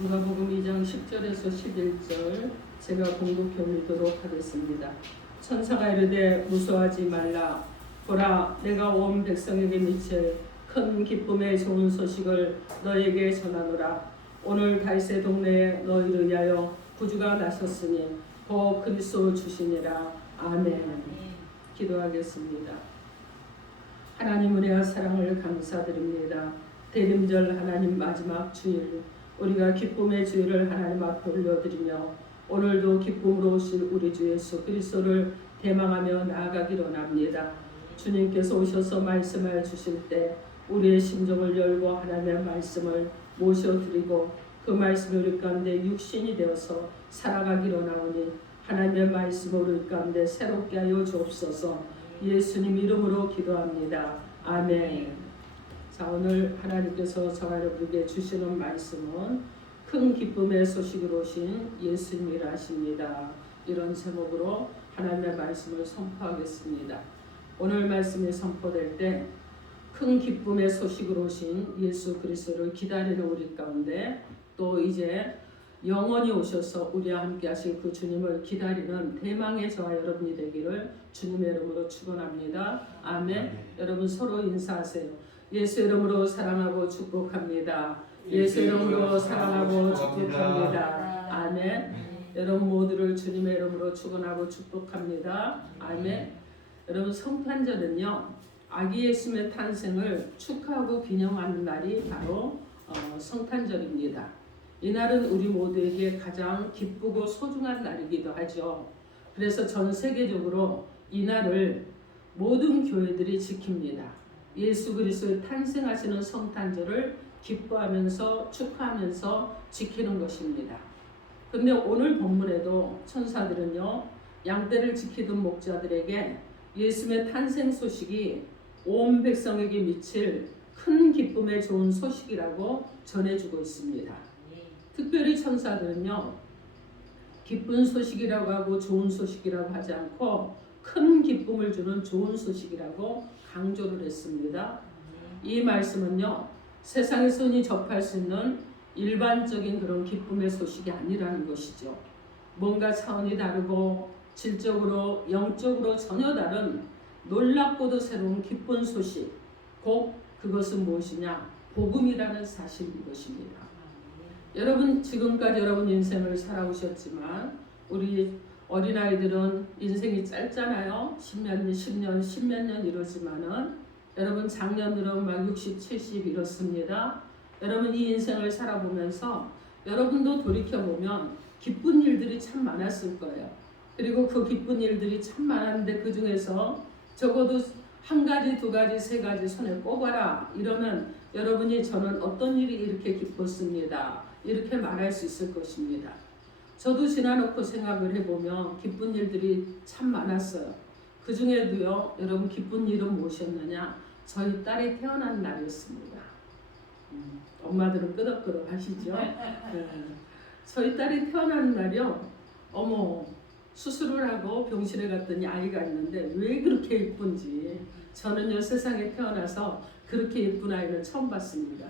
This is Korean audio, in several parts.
누가복음 2장 10절에서 11절 제가 공독해 읽도록 하겠습니다. 천사가 이르되 무서워하지 말라. 보라, 내가 온 백성에게 미칠 큰 기쁨의 좋은 소식을 너에게 전하노라. 오늘 다윗의 동네에 너희를 위하여 구주가 나셨으니 곧 그리스도 주시니라. 아멘. 기도하겠습니다. 하나님 은혜와 사랑을 감사드립니다. 대림절 하나님 마지막 주일, 우리가 기쁨의 주일을 하나님 앞에 올려드리며 오늘도 기쁨으로 오실 우리 주 예수 그리스도를 대망하며 나아가기를 원합니다. 주님께서 오셔서 말씀을 주실 때 우리의 심정을 열고 하나님의 말씀을 모셔드리고 그 말씀이 우리 가운데 육신이 되어서 살아가기를 원하오니 하나님의 말씀을 우리 가운데 새롭게 하여 주옵소서. 예수님 이름으로 기도합니다. 아멘. 자, 오늘 하나님께서 저와 여러분에게 주시는 말씀은 큰 기쁨의 소식으로 오신 예수님이라 하십니다. 이런 제목으로 하나님의 말씀을 선포하겠습니다. 오늘 말씀이 선포될 때 큰 기쁨의 소식으로 오신 예수 그리스도를 기다리는 우리 가운데 또 이제 영원히 오셔서 우리와 함께 하실 그 주님을 기다리는 대망의 저와 여러분이 되기를 주님의 이름으로 축원합니다. 아멘. 여러분 서로 인사하세요. 예수 이름으로 사랑하고 축복합니다. 예수 이름으로 사랑하고 축복합니다. 아멘. 여러분 모두를 주님의 이름으로 축원하고 축복합니다. 아멘. 여러분 성탄절은요, 아기 예수님의 탄생을 축하하고 기념하는 날이 바로 성탄절입니다. 이날은 우리 모두에게 가장 기쁘고 소중한 날이기도 하죠. 그래서 전 세계적으로 이날을 모든 교회들이 지킵니다. 예수 그리스도의 탄생하시는 성탄절을 기뻐하면서 축하하면서 지키는 것입니다. 그런데 오늘 본문에도 천사들은요, 양떼를 지키던 목자들에게 예수님의 탄생 소식이 온 백성에게 미칠 큰 기쁨의 좋은 소식이라고 전해주고 있습니다. 특별히 천사들은요, 기쁜 소식이라고 하고 좋은 소식이라고 하지 않고 큰 기쁨을 주는 좋은 소식이라고 강조를 했습니다. 이 말씀은요, 세상에서 흔히 접할 수 있는 일반적인 그런 기쁨의 소식이 아니라는 것이죠. 뭔가 차원이 다르고 질적으로 영적으로 전혀 다른 놀랍고도 새로운 기쁜 소식, 곧 그것은 무엇이냐? 복음이라는 사실인 것입니다. 여러분 지금까지 여러분 인생을 살아오셨지만 우리 어린아이들은 인생이 짧잖아요. 10몇 년 이러지만은 여러분 작년으로 막 60, 70 이렇습니다. 여러분 이 인생을 살아보면서 여러분도 돌이켜보면 기쁜 일들이 참 많았을 거예요. 그리고 그 기쁜 일들이 참 많았는데 그 중에서 적어도 한 가지, 두 가지, 세 가지 손에 꼽아라 이러면 여러분이 저는 어떤 일이 이렇게 기뻤습니다. 이렇게 말할 수 있을 것입니다. 저도 지나놓고 생각을 해보면 기쁜 일들이 참 많았어요. 그 중에도요, 여러분 기쁜 일은 무엇이었느냐? 저희 딸이 태어난 날이었습니다. 엄마들은 끄덕끄덕 하시죠? 저희 딸이 태어나는 날이요. 어머, 수술을 하고 병실에 갔더니 아이가 있는데 왜 그렇게 예쁜지 저는요 세상에 태어나서 그렇게 예쁜 아이를 처음 봤습니다.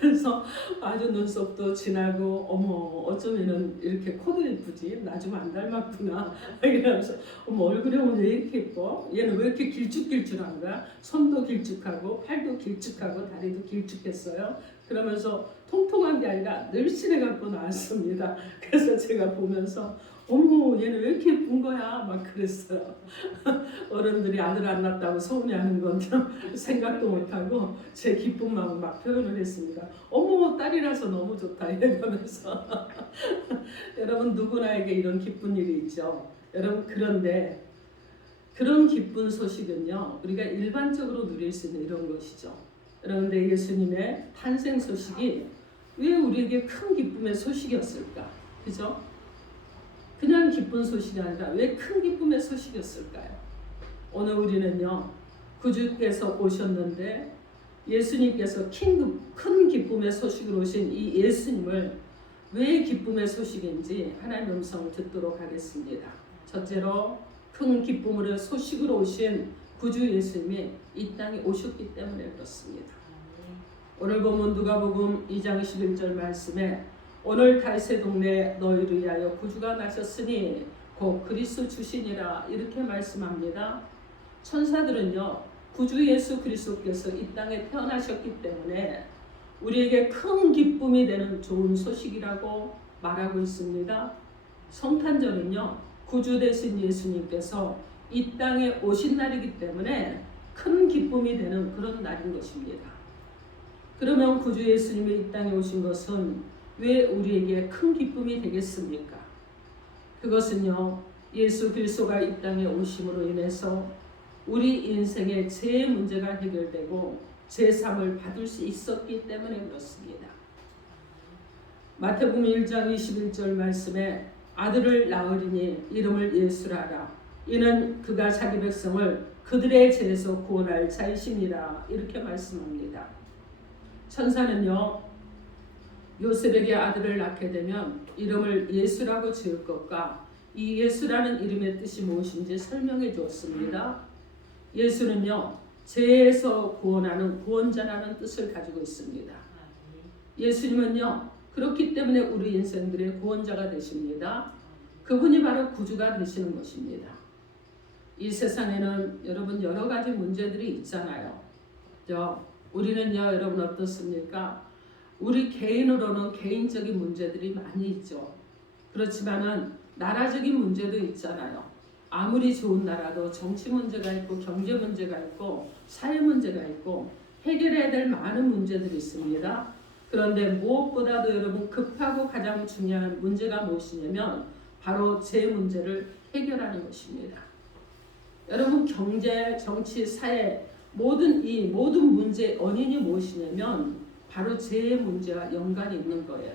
그래서 아주 눈썹도 진하고 어머 어쩌면은 이렇게 코도 예쁘지 나 좀 안 닮았구나 이러면서 어머 얼굴에 오늘 왜 이렇게 예뻐? 얘는 왜 이렇게 길쭉길쭉한가? 손도 길쭉하고 팔도 길쭉하고 다리도 길쭉했어요. 그러면서 통통한 게 아니라 늘씬해 갖고 나왔습니다. 그래서 제가 보면서 어머 얘는 왜 이렇게 예쁜 거야 막 그랬어요. 어른들이 아들 안 낳았다고 서운해하는 건 생각도 못하고 제 기쁜 마음 막 표현을 했습니다. 어머 딸이라서 너무 좋다 이러면서 여러분 누구나에게 이런 기쁜 일이 있죠. 여러분 그런데 그런 기쁜 소식은요 우리가 일반적으로 누릴 수 있는 이런 것이죠. 그런데 예수님의 탄생 소식이 왜 우리에게 큰 기쁨의 소식이었을까? 그죠? 그냥 기쁜 소식이 아니라 왜 큰 기쁨의 소식이었을까요? 오늘 우리는요 구주께서 오셨는데 예수님께서 큰 기쁨의 소식으로 오신 이 예수님을 왜 기쁨의 소식인지 하나님의 음성을 듣도록 하겠습니다. 첫째로 큰 기쁨으로 소식으로 오신 구주 예수님이 이 땅에 오셨기 때문에 그렇습니다. 오늘 본문 누가복음 2장 11절 말씀에 오늘 다윗의 동네 너희를 위하여 구주가 나셨으니 곧 그리스도 주시니라 이렇게 말씀합니다. 천사들은요 구주 예수 그리스도께서 이 땅에 태어나셨기 때문에 우리에게 큰 기쁨이 되는 좋은 소식이라고 말하고 있습니다. 성탄절은요 구주 되신 예수님께서 이 땅에 오신 날이기 때문에 큰 기쁨이 되는 그런 날인 것입니다. 그러면 구주 예수님이 이 땅에 오신 것은 왜 우리에게 큰 기쁨이 되겠습니까? 그것은요 예수 그리스도가 이 땅에 오심으로 인해서 우리 인생의 죄 문제가 해결되고 제삼을 받을 수 있었기 때문에 그렇습니다. 마태복음 1장 21절 말씀에 아들을 낳으리니 이름을 예수라 하라. 이는 그가 자기 백성을 그들의 죄에서 구원할 자이심이라 이렇게 말씀합니다. 천사는요 요셉에게 아들을 낳게 되면 이름을 예수라고 지을 것과 이 예수라는 이름의 뜻이 무엇인지 설명해 주었습니다. 예수는요 죄에서 구원하는 구원자라는 뜻을 가지고 있습니다. 예수님은요 그렇기 때문에 우리 인생들의 구원자가 되십니다. 그분이 바로 구주가 되시는 것입니다. 이 세상에는 여러분 여러 가지 문제들이 있잖아요. 우리는요 여러분 어떻습니까? 우리 개인으로는 개인적인 문제들이 많이 있죠. 그렇지만은 나라적인 문제도 있잖아요. 아무리 좋은 나라도 정치 문제가 있고 경제 문제가 있고 사회 문제가 있고 해결해야 될 많은 문제들이 있습니다. 그런데 무엇보다도 여러분 급하고 가장 중요한 문제가 무엇이냐면 바로 제 문제를 해결하는 것입니다. 여러분 경제, 정치, 사회 모든 문제의 원인이 무엇이냐면 바로 죄의 문제와 연관이 있는 거예요.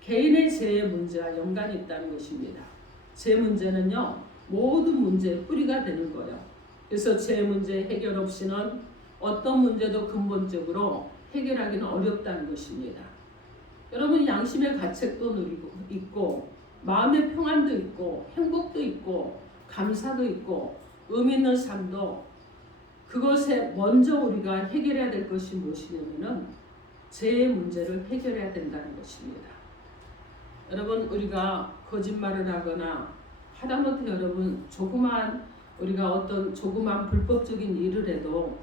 개인의 죄의 문제와 연관이 있다는 것입니다. 죄 문제는요 모든 문제의 뿌리가 되는 거예요. 그래서 죄 문제 해결 없이는 어떤 문제도 근본적으로 해결하기는 어렵다는 것입니다. 여러분 양심의 가책도 누리고 있고 마음의 평안도 있고 행복도 있고 감사도 있고 의미 있는 삶도 그것에 먼저 우리가 해결해야 될 것이 무엇이냐면은 죄의 문제를 해결해야 된다는 것입니다. 여러분 우리가 거짓말을 하거나 하다못해 여러분 우리가 어떤 조그만 불법적인 일을 해도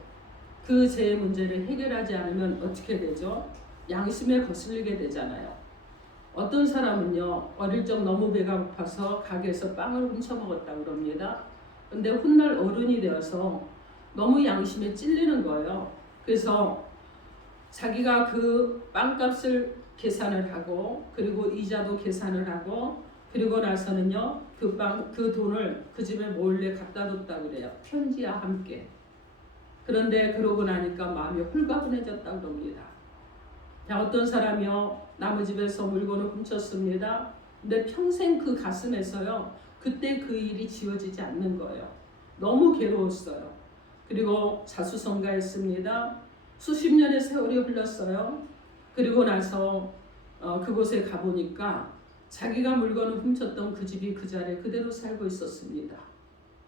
그 죄의 문제를 해결하지 않으면 어떻게 되죠? 양심에 거슬리게 되잖아요. 어떤 사람은요 어릴 적 너무 배가 고파서 가게에서 빵을 훔쳐먹었다고 그럽니다. 근데 훗날 어른이 되어서 너무 양심에 찔리는 거예요. 그래서 자기가 그 빵값을 계산을 하고 그리고 이자도 계산을 하고 그리고 나서는요 그 돈을 그 집에 몰래 갖다 뒀다고 그래요. 편지와 함께. 그런데 그러고 나니까 마음이 홀가분해졌다고 그럽니다. 어떤 사람이요 남의 집에서 물건을 훔쳤습니다. 근데 평생 그 가슴에서요 그때 그 일이 지워지지 않는 거예요. 너무 괴로웠어요. 그리고 자수성가했습니다. 수십 년의 세월이 흘렀어요. 그리고 나서 그곳에 가보니까 자기가 물건을 훔쳤던 그 집이 그 자리에 그대로 살고 있었습니다.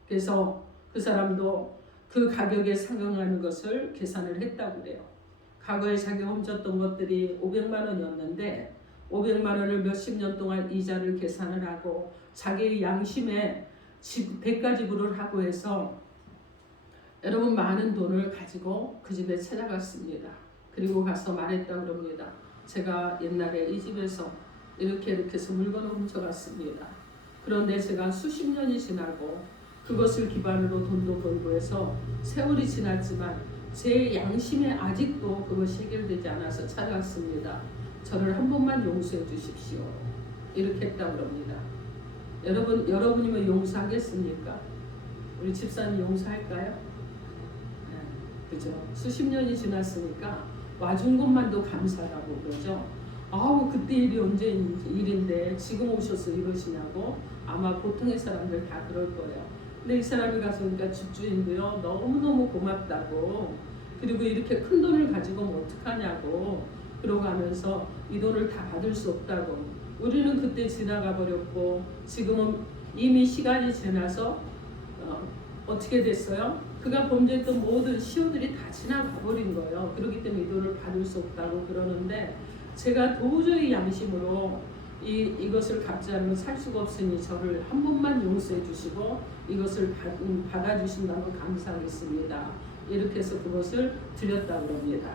그래서 그 사람도 그 가격에 상응하는 것을 계산을 했다고 그래요. 과거에 자기가 훔쳤던 것들이 500만 원이었는데 500만 원을 몇십 년 동안 이자를 계산을 하고 자기의 양심에 대가지불을 하고 해서 여러분 많은 돈을 가지고 그 집에 찾아갔습니다. 그리고 가서 말했다고 그럽니다. 제가 옛날에 이 집에서 이렇게 해서 물건을 훔쳐갔습니다. 그런데 제가 수십 년이 지나고 그것을 기반으로 돈도 벌고 해서 세월이 지났지만 제 양심에 아직도 그것이 해결되지 않아서 찾아왔습니다. 저를 한 번만 용서해 주십시오. 이렇게 했다고 합니다. 여러분이면 용서하겠습니까? 우리 집사님 용서할까요? 네, 그죠? 수십 년이 지났으니까 와준 것만도 감사하고 그러죠. 아우 그때 일이 언제 일인데 지금 오셔서 이러시냐고 아마 보통의 사람들 다 그럴 거예요. 근데 이 사람이 가서 그러니까 집주인도요 너무너무 고맙다고 그리고 이렇게 큰 돈을 가지고 뭐 어떡하냐고 그러고 하면서 이 돈을 다 받을 수 없다고 우리는 그때 지나가 버렸고 지금은 이미 시간이 지나서 어떻게 됐어요? 그가 범죄했던 모든 시효들이 다 지나가 버린 거예요. 그렇기 때문에 이 돈을 받을 수 없다고 그러는데 제가 도저히 양심으로 이것을 갚지 않으면 살 수가 없으니 저를 한 번만 용서해 주시고 이것을 받아주신다면 감사하겠습니다. 이렇게 해서 그것을 드렸다고 합니다.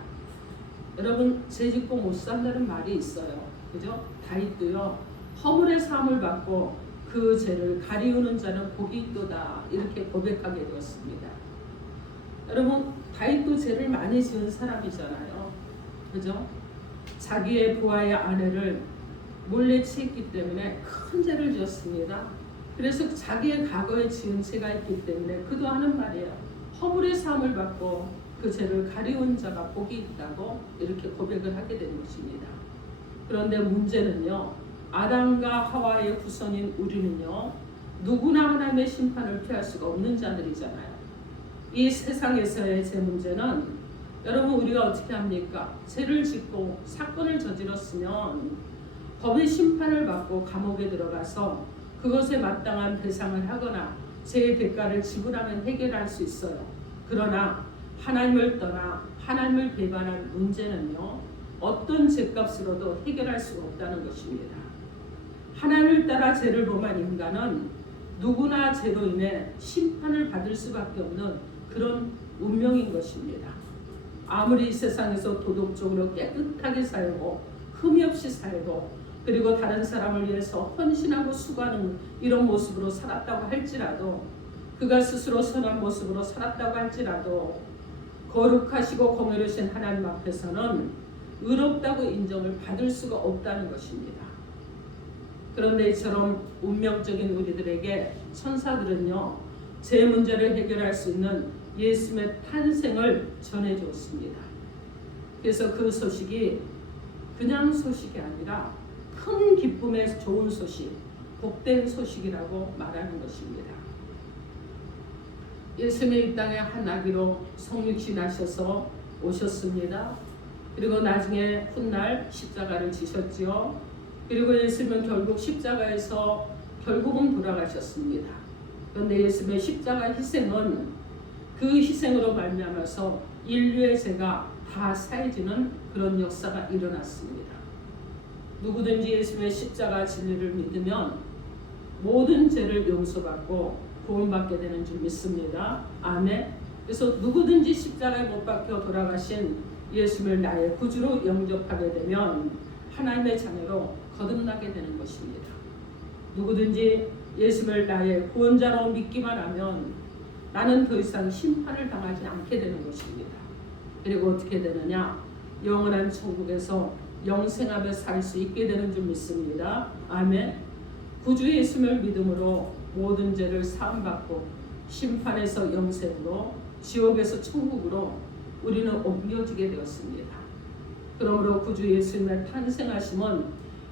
여러분, 죄 짓고 못 산다는 말이 있어요. 그죠? 다윗도요, 허물의 사함을 받고 그 죄를 가리우는 자는 복이 있도다, 이렇게 고백하게 되었습니다. 여러분, 다윗도 죄를 많이 지은 사람이잖아요. 그죠? 자기의 부하의 아내를 몰래 취했기 때문에 큰 죄를 지었습니다. 그래서 자기의 과거에 지은 죄가 있기 때문에 그도 하는 말이에요. 허물의 사함을 받고 그 죄를 가리운 자가 복이 있다고 이렇게 고백을 하게 된 것입니다. 그런데 문제는요, 아담과 하와의 후손인 우리는요, 누구나 하나님의 심판을 피할 수가 없는 자들이잖아요. 이 세상에서의 제 문제는, 여러분, 우리가 어떻게 합니까? 죄를 짓고 사건을 저질렀으면 법의 심판을 받고 감옥에 들어가서 그것에 마땅한 배상을 하거나 죄의 대가를 지불하면 해결할 수 있어요. 그러나 하나님을 떠나 하나님을 배반한 문제는요, 어떤 죄값으로도 해결할 수가 없다는 것입니다. 하나님을 따라 죄를 범한 인간은 누구나 죄로 인해 심판을 받을 수밖에 없는 그런 운명인 것입니다. 아무리 이 세상에서 도덕적으로 깨끗하게 살고 흠이 없이 살고 그리고 다른 사람을 위해서 헌신하고 수고하는 이런 모습으로 살았다고 할지라도, 그가 스스로 선한 모습으로 살았다고 할지라도 거룩하시고 공의로우신 하나님 앞에서는 의롭다고 인정을 받을 수가 없다는 것입니다. 그런데 이처럼 운명적인 우리들에게 천사들은요, 제 문제를 해결할 수 있는 예수님의 탄생을 전해주었습니다. 그래서 그 소식이 그냥 소식이 아니라 큰 기쁨의 좋은 소식, 복된 소식이라고 말하는 것입니다. 예수님이 이 땅에 한 아기로 성육신하셔서 오셨습니다. 그리고 나중에 훗날 십자가를 지셨지요. 그리고 예수님은 결국 십자가에서 결국은 돌아가셨습니다. 그런데 예수님의 십자가 희생은 그 희생으로 말미암아서 인류의 죄가 다 사해지는 그런 역사가 일어났습니다. 누구든지 예수님의 십자가 진리를 믿으면 모든 죄를 용서받고 구원받게 되는 줄 믿습니다. 아멘. 그래서 누구든지 십자가에 못 박혀 돌아가신 예수님을 나의 구주로 영접하게 되면 하나님의 자녀로 거듭나게 되는 것입니다. 누구든지 예수님을 나의 구원자로 믿기만 하면 나는 더 이상 심판을 당하지 않게 되는 것입니다. 그리고 어떻게 되느냐? 영원한 천국에서 영생하며 살 수 있게 되는 줄 믿습니다. 아멘. 구주 예수님을 믿음으로 모든 죄를 사함받고 심판에서 영생으로, 지옥에서 천국으로 우리는 옮겨지게 되었습니다. 그러므로 구주 예수님의 탄생하심은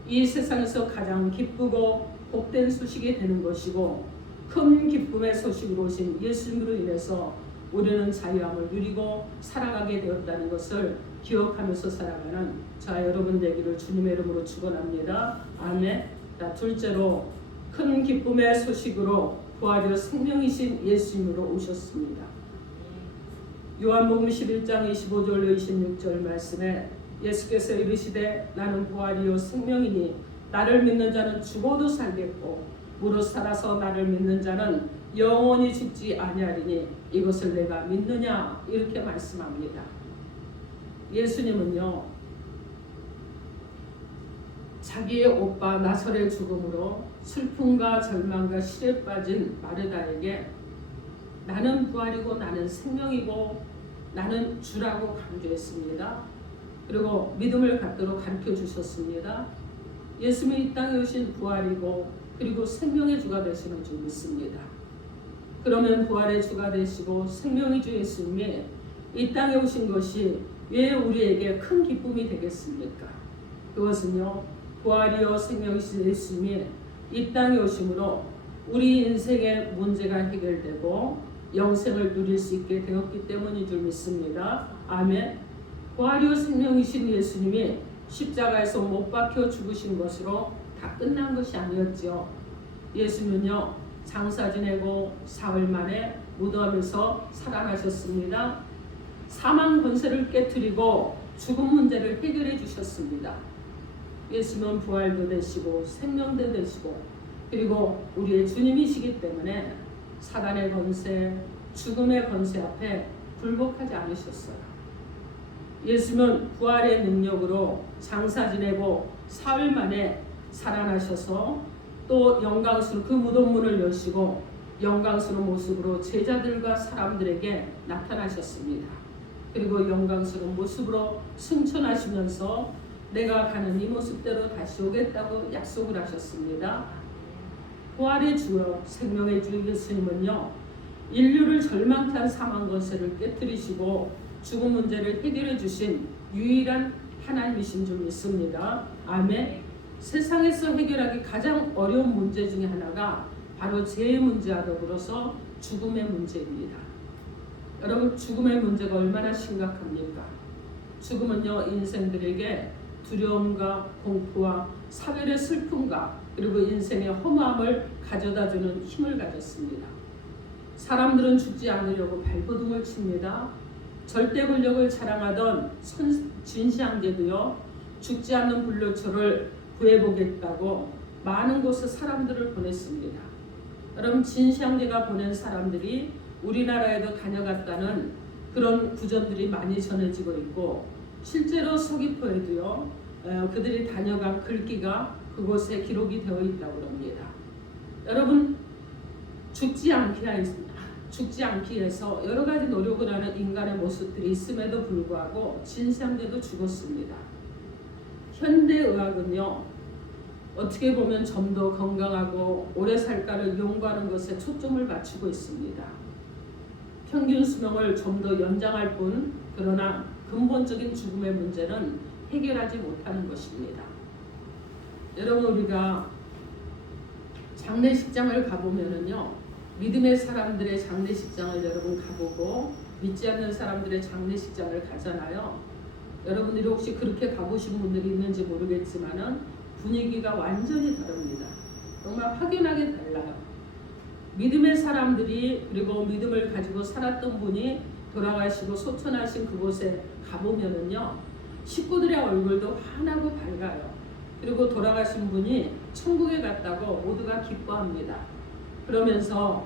이 세상에서 가장 기쁘고 복된 소식이 되는 것이고, 큰 기쁨의 소식으로 오신 예수님으로 인해서 우리는 자유함을 누리고 살아가게 되었다는 것을 기억하면서 살아가는 자 여러분 되기를 주님의 이름으로 축원합니다. 아멘. 자, 둘째로 큰 기쁨의 소식으로 부활이요 생명이신 예수님으로 오셨습니다. 요한복음 11장 25절로 26절 말씀에 예수께서 이르시되 나는 부활이요 생명이니 나를 믿는 자는 죽어도 살겠고 무릇 살아서 나를 믿는 자는 영원히 죽지 아니하리니 이것을 내가 믿느냐, 이렇게 말씀합니다. 예수님은요, 자기의 오빠 나설의 죽음으로 슬픔과 절망과 시련에 빠진 마르다에게 나는 부활이고 나는 생명이고 나는 주라고 강조했습니다. 그리고 믿음을 갖도록 가르쳐 주셨습니다. 예수님이 이 땅에 오신 부활이고 그리고 생명의 주가 되시는 줄 믿습니다. 그러면 부활의 주가 되시고 생명의 주 예수님이 이 땅에 오신 것이 왜 우리에게 큰 기쁨이 되겠습니까? 그것은요, 부활이요 생명이신 예수님이 이 땅에 오심으로 우리 인생의 문제가 해결되고 영생을 누릴 수 있게 되었기 때문인 줄 믿습니다. 아멘. 부활이요 생명이신 예수님이 십자가에서 못 박혀 죽으신 것으로 다 끝난 것이 아니었죠. 예수님은요, 장사 지내고 사흘 만에 무덤에서 살아나셨습니다. 사망 권세를 깨뜨리고 죽음 문제를 해결해 주셨습니다. 예수는 부활도 되시고 생명도 되시고 그리고 우리의 주님이시기 때문에 사단의 권세, 죽음의 권세 앞에 굴복하지 않으셨어요. 예수는 부활의 능력으로 장사 지내고 사흘 만에 살아나셔서 또 영광스러운 그 무덤 문을 여시고 영광스러운 모습으로 제자들과 사람들에게 나타나셨습니다. 그리고 영광스러운 모습으로 승천하시면서 내가 가는 이 모습대로 다시 오겠다고 약속을 하셨습니다. 부활의 주요 생명의 주 예수님은요, 인류를 절망케 한 사망 권세를 깨뜨리시고 죽음 문제를 해결해 주신 유일한 하나님이신 줄 믿습니다. 아멘. 세상에서 해결하기 가장 어려운 문제 중에 하나가 바로 죄의 문제와 더불어서 죽음의 문제입니다. 여러분, 죽음의 문제가 얼마나 심각합니까? 죽음은요, 인생들에게 두려움과 공포와 사별의 슬픔과 그리고 인생의 허무함을 가져다주는 힘을 가졌습니다. 사람들은 죽지 않으려고 발버둥을 칩니다. 절대 권력을 자랑하던 진시황제도요, 죽지 않는 불로초를 구해보겠다고 많은 곳에 사람들을 보냈습니다. 여러분, 진시황제가 보낸 사람들이 우리나라에도 다녀갔다는 그런 구전들이 많이 전해지고 있고, 실제로 서귀포에도요, 그들이 다녀간 글귀가 그곳에 기록이 되어 있다고 합니다. 여러분, 죽지 않기 위해서 여러 가지 노력을 하는 인간의 모습들이 있음에도 불구하고 진시황제도 죽었습니다. 현대의학은요, 어떻게 보면 좀 더 건강하고 오래 살까를 연구하는 것에 초점을 맞추고 있습니다. 평균 수명을 좀 더 연장할 뿐, 그러나 근본적인 죽음의 문제는 해결하지 못하는 것입니다. 여러분, 우리가 장례식장을 가보면은요, 믿음의 사람들의 장례식장을 여러분 가보고 믿지 않는 사람들의 장례식장을 가잖아요. 여러분들이 혹시 그렇게 가보신 분들이 있는지 모르겠지만은 분위기가 완전히 다릅니다. 정말 확연하게 달라요. 믿음의 사람들이, 그리고 믿음을 가지고 살았던 분이 돌아가시고 소천하신 그곳에 가보면은요, 식구들의 얼굴도 환하고 밝아요. 그리고 돌아가신 분이 천국에 갔다고 모두가 기뻐합니다. 그러면서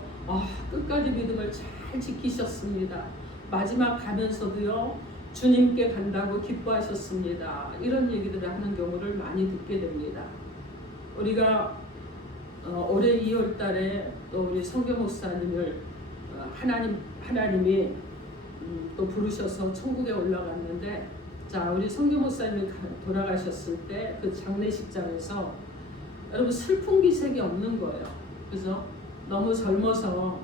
끝까지 믿음을 잘 지키셨습니다. 마지막 가면서도요, 주님께 간다고 기뻐하셨습니다. 이런 얘기들을 하는 경우를 많이 듣게 됩니다. 우리가 올해 2월 달에 또 우리 성교 목사님을 하나님이 또 부르셔서 천국에 올라갔는데, 자, 우리 성교 목사님이 돌아가셨을 때 그 장례식장에서 여러분 슬픈 기색이 없는 거예요. 그죠? 너무 젊어서,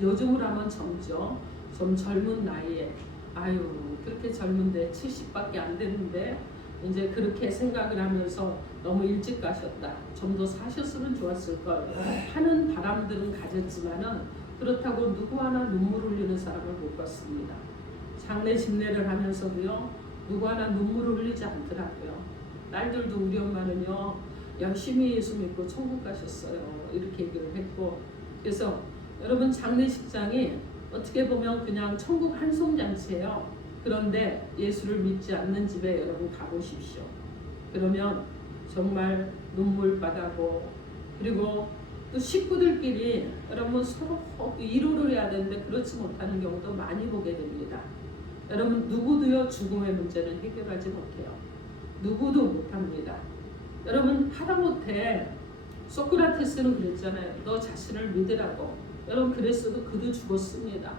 요즘으로 하면 젊죠. 좀 젊은 나이에, 아유 그렇게 젊은데 70밖에 안 됐는데 이제 그렇게 생각을 하면서 너무 일찍 가셨다, 좀 더 사셨으면 좋았을 걸 하는 바람들은 가졌지만은, 그렇다고 누구 하나 눈물 흘리는 사람을 못 봤습니다. 장례 집례를 하면서도요, 누구 하나 눈물을 흘리지 않더라고요. 딸들도 우리 엄마는요, 열심히 예수 믿고 천국 가셨어요, 이렇게 얘기를 했고. 그래서 여러분, 장례식장이 어떻게 보면 그냥 천국 한송잔치예요. 그런데 예수를 믿지 않는 집에 여러분 가보십시오. 그러면 정말 눈물바다고, 그리고 또 식구들끼리 여러분 서로 위로를 해야 되는데 그렇지 못하는 경우도 많이 보게 됩니다. 여러분, 누구도요 죽음의 문제는 해결하지 못해요. 누구도 못합니다. 여러분, 하다못해 소크라테스는 그랬잖아요. 너 자신을 믿으라고. 여러분, 그랬어도 그도 죽었습니다.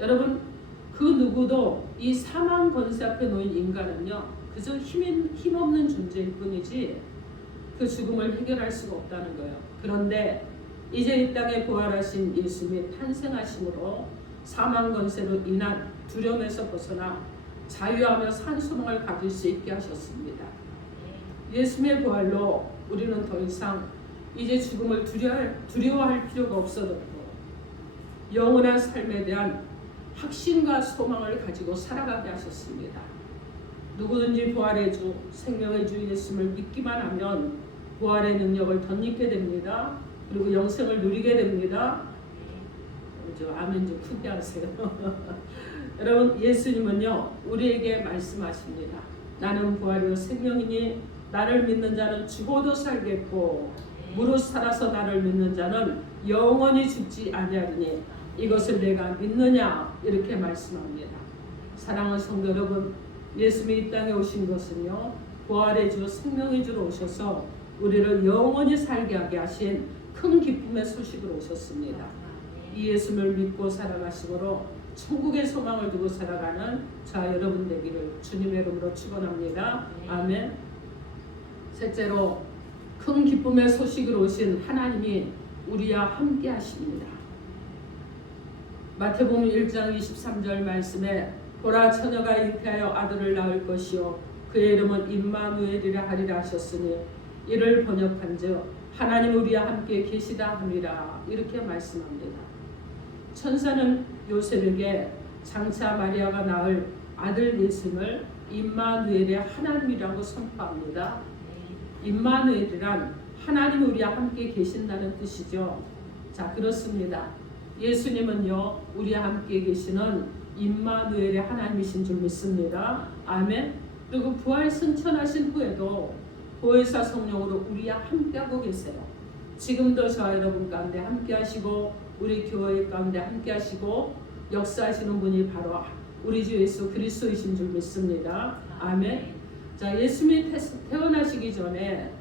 여러분, 그 누구도 이 사망 권세 앞에 놓인 인간은요, 그저 힘없는 존재일 뿐이지 그 죽음을 해결할 수가 없다는 거예요. 그런데 이제 이 땅에 부활하신 예수님이 탄생하심으로 사망 권세로 인한 두려움에서 벗어나 자유하며 산소망을 가질 수 있게 하셨습니다. 예수님의 부활로 우리는 더 이상 이제 죽음을 두려워할 필요가 없어졌고, 영원한 삶에 대한 확신과 소망을 가지고 살아가게 하셨습니다. 누구든지 부활의 주, 생명의 주 예수님을 믿기만 하면 부활의 능력을 덧입게 됩니다. 그리고 영생을 누리게 됩니다. 좀 아멘 좀 크게 하세요. 여러분, 예수님은요 우리에게 말씀하십니다. 나는 부활이요 생명이니 나를 믿는 자는 죽어도 살겠고 무릇 살아서 나를 믿는 자는 영원히 죽지 아니하리니 이것을 내가 믿느냐, 이렇게 말씀합니다. 사랑하는 성도 여러분, 예수님이 이 땅에 오신 것은요 부활의 주 생명의 주로 오셔서 우리를 영원히 살게 하게 하신 큰 기쁨의 소식으로 오셨습니다. 이 예수님을 믿고 살아가심으로 천국의 소망을 두고 살아가는 자 여러분 되기를 주님의 이름으로 축원합니다. 아멘. 셋째로, 큰 기쁨의 소식으로 오신 하나님이 우리와 함께 하십니다. 마태복음 1장 23절 말씀에 보라, 처녀가 잉태하여 아들을 낳을 것이요 그의 이름은 임마누엘이라 하리라 하셨으니 이를 번역한즉 하나님 우리와 함께 계시다 함이라, 이렇게 말씀합니다. 천사는 요셉에게 장차 마리아가 낳을 아들 예수님을 임마누엘의 하나님이라고 선포합니다. 임마누엘이란 하나님 우리와 함께 계신다는 뜻이죠. 자, 그렇습니다. 예수님은요 우리와 함께 계시는 임마누엘의 하나님이신 줄 믿습니다. 아멘. 그리고 부활 승천하신 후에도 보혜사 성령으로 우리와 함께하고 계세요. 지금도 저와 여러분 가운데 함께하시고 우리 교회 가운데 함께하시고 역사하시는 분이 바로 우리 주 예수 그리스도이신 줄 믿습니다. 아멘. 자, 예수님이 태어나시기 전에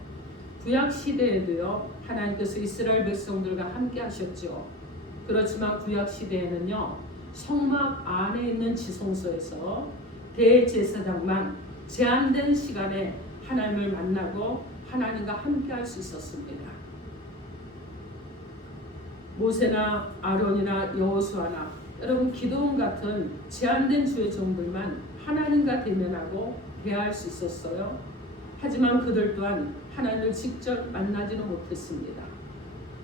구약 시대에도요 하나님께서 이스라엘 백성들과 함께하셨죠. 그렇지만 구약 시대에는요 성막 안에 있는 지성소에서 대제사장만 제한된 시간에 하나님을 만나고 하나님과 함께할 수 있었습니다. 모세나 아론이나 여호수아나 여러분 기도원 같은 제한된 주의 종들만 하나님과 대면하고 대화할 수 있었어요. 하지만 그들 또한 하나님을 직접 만나지는 못했습니다.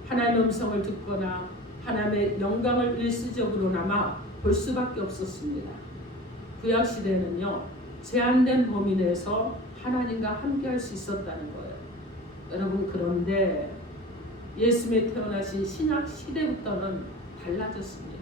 하나님의 음성을 듣거나 하나님의 영광을 일시적으로나마 볼 수밖에 없었습니다. 구약 시대에는요 제한된 범위 내에서 하나님과 함께할 수 있었다는 거예요. 여러분, 그런데 예수님이 태어나신 신약 시대부터는 달라졌습니다.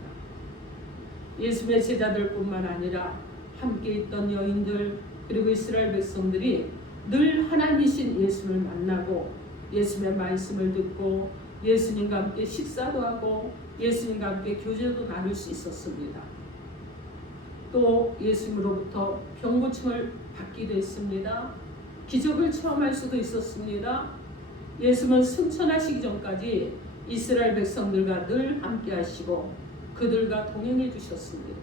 예수님의 제자들뿐만 아니라 함께 있던 여인들 그리고 이스라엘 백성들이 늘 하나님이신 예수님을 만나고 예수님의 말씀을 듣고 예수님과 함께 식사도 하고 예수님과 함께 교제도 나눌 수 있었습니다. 또 예수님으로부터 병고침을 받기도 했습니다. 기적을 체험할 수도 있었습니다. 예수님은 승천하시기 전까지 이스라엘 백성들과 늘 함께 하시고 그들과 동행해 주셨습니다.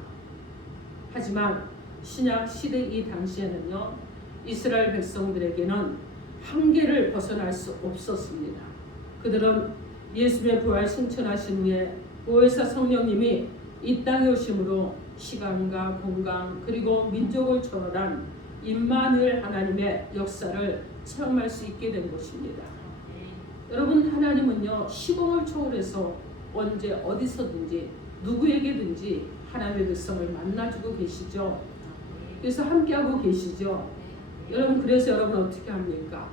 하지만 신약 시대 이 당시에는요 이스라엘 백성들에게는 한계를 벗어날 수 없었습니다. 그들은 예수님의 부활 승천하신 후에 보혜사 성령님이 이 땅에 오심으로 시간과 공간 그리고 민족을 초월한 임마누엘 하나님의 역사를 체험할 수 있게 된 것입니다. 여러분, 하나님은요 시공을 초월해서 언제 어디서든지 누구에게든지 하나님의 백성을 만나주고 계시죠. 그래서 함께하고 계시죠. 여러분, 그래서 여러분 어떻게 합니까?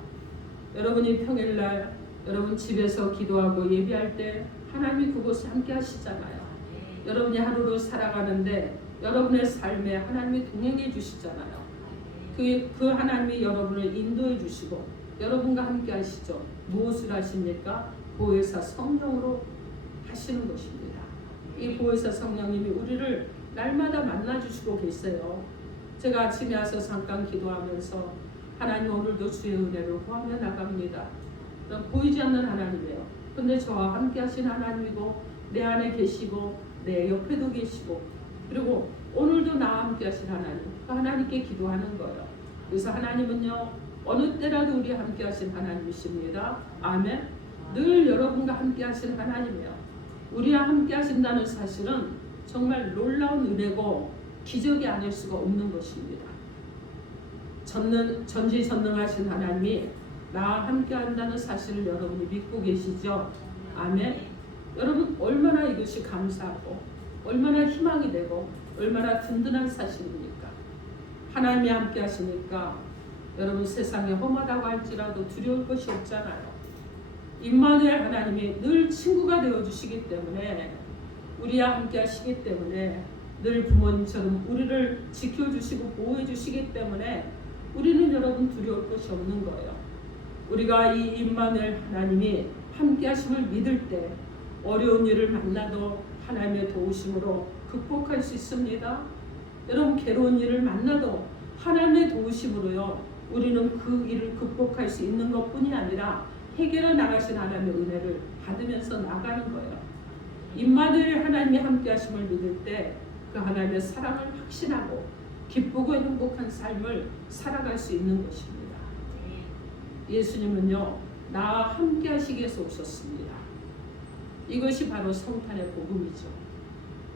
여러분이 평일날 여러분 집에서 기도하고 예배할 때 하나님이 그곳에 함께 하시잖아요. 여러분이 하루를 살아가는데 여러분의 삶에 하나님이 동행해 주시잖아요. 그 하나님이 여러분을 인도해 주시고 여러분과 함께 하시죠. 무엇을 하십니까? 보혜사 성령으로 하시는 것입니다. 이 보혜사 성령님이 우리를 날마다 만나주시고 계세요. 제가 아침에 와서 잠깐 기도하면서 하나님 오늘도 주의 은혜를 구하며 나갑니다. 보이지 않는 하나님이에요. 근데 저와 함께 하신 하나님이고 내 안에 계시고 내 옆에도 계시고 그리고 오늘도 나와 함께 하신 하나님, 그 하나님께 기도하는 거예요. 그래서 하나님은요 어느 때라도 우리 함께 하신 하나님이십니다. 아멘. 늘 여러분과 함께 하신 하나님이에요. 우리와 함께 하신다는 사실은 정말 놀라운 은혜고 기적이 아닐 수가 없는 것입니다. 전지전능하신 하나님이 나와 함께 한다는 사실을 여러분이 믿고 계시죠? 아멘. 여러분, 얼마나 이것이 감사하고 얼마나 희망이 되고 얼마나 든든한 사실입니까? 하나님이 함께 하시니까 여러분 세상에 험하다고 할지라도 두려울 것이 없잖아요. 임마누엘 하나님이 늘 친구가 되어주시기 때문에 우리와 함께 하시기 때문에 늘 부모님처럼 우리를 지켜주시고 보호해 주시기 때문에 우리는 여러분 두려울 것이 없는 거예요. 우리가 이 임마누엘 하나님이 함께 하심을 믿을 때 어려운 일을 만나도 하나님의 도우심으로 극복할 수 있습니다. 여러분 괴로운 일을 만나도 하나님의 도우심으로요 우리는 그 일을 극복할 수 있는 것뿐이 아니라 해결해 나가신 하나님의 은혜를 받으면서 나가는 거예요. 임마누엘 하나님이 함께 하심을 믿을 때 그 하나님의 사랑을 확신하고 기쁘고 행복한 삶을 살아갈 수 있는 것입니다. 예수님은요 나와 함께 하시기 위해서 오셨습니다. 이것이 바로 성탄의 복음이죠.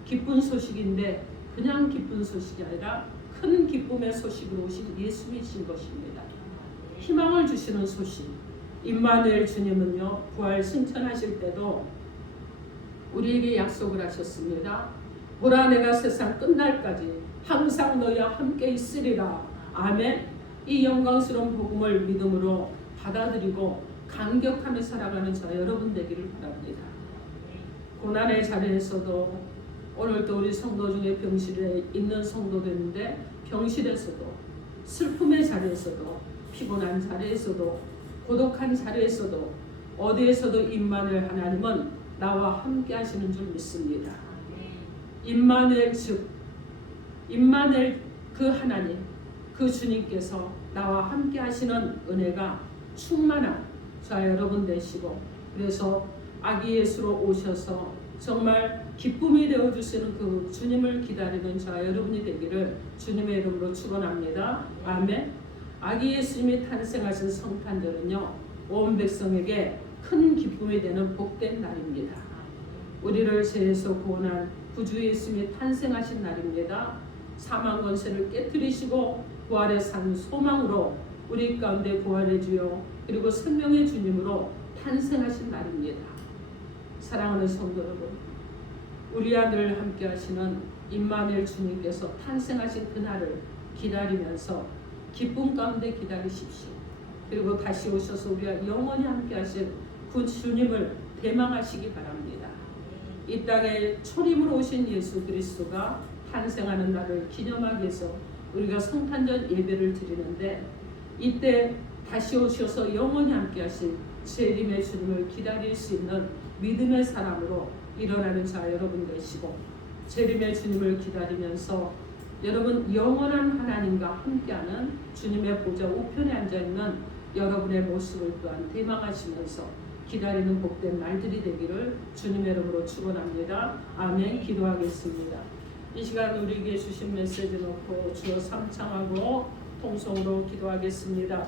기쁜 소식인데 그냥 기쁜 소식이 아니라 큰 기쁨의 소식으로 오신 예수님이신 것입니다. 희망을 주시는 소식. 임마누엘 주님은요 부활 승천하실 때도 우리에게 약속을 하셨습니다. 보라 내가 세상 끝날까지 항상 너희와 함께 있으리라. 아멘. 이 영광스러운 복음을 믿음으로 받아들이고 감격하며 살아가는 저 여러분 되기를 바랍니다. 고난의 자리에서도 오늘도 우리 성도 중에 병실에 있는 성도도 있는데 병실에서도 슬픔의 자리에서도 피곤한 자리에서도 고독한 자리에서도 어디에서도 임마누엘 하나님은 나와 함께 하시는 줄 믿습니다. 임마누엘 즉 임마누엘 그 하나님 그 주님께서 나와 함께 하시는 은혜가 충만한 자 여러분 되시고 그래서 아기 예수로 오셔서 정말 기쁨이 되어주시는 그 주님을 기다리는 자 여러분이 되기를 주님의 이름으로 축원합니다. 아멘. 아기 예수님이 탄생하신 성탄절은요 온 백성에게 큰 기쁨이 되는 복된 날입니다. 우리를 죄에서 구원한 구주 예수님이 탄생하신 날입니다. 사망 권세를 깨뜨리시고 부활의 산 소망으로 우리 가운데 부활의 주요 그리고 생명의 주님으로 탄생하신 날입니다. 사랑하는 성도 여러분, 우리와 늘 함께 하시는 임마누엘 주님께서 탄생하신 그날을 기다리면서 기쁨 가운데 기다리십시오. 그리고 다시 오셔서 우리와 영원히 함께 하실 그 주님을 대망하시기 바랍니다. 이 땅에 초림으로 오신 예수 그리스도가 탄생하는 날을 기념하기 위해서 우리가 성탄절 예배를 드리는데 이때 다시 오셔서 영원히 함께 하실 재림의 주님을 기다릴 수 있는 믿음의 사람으로 일어나는 자 여러분 되시고 재림의 주님을 기다리면서 여러분 영원한 하나님과 함께하는 주님의 보좌 우편에 앉아있는 여러분의 모습을 또한 대망하시면서 기다리는 복된 날들이 되기를 주님의 이름으로 축원합니다. 아멘. 기도하겠습니다. 이 시간 우리에게 주신 메시지 놓고 주여 삼창하고 통성으로 기도하겠습니다.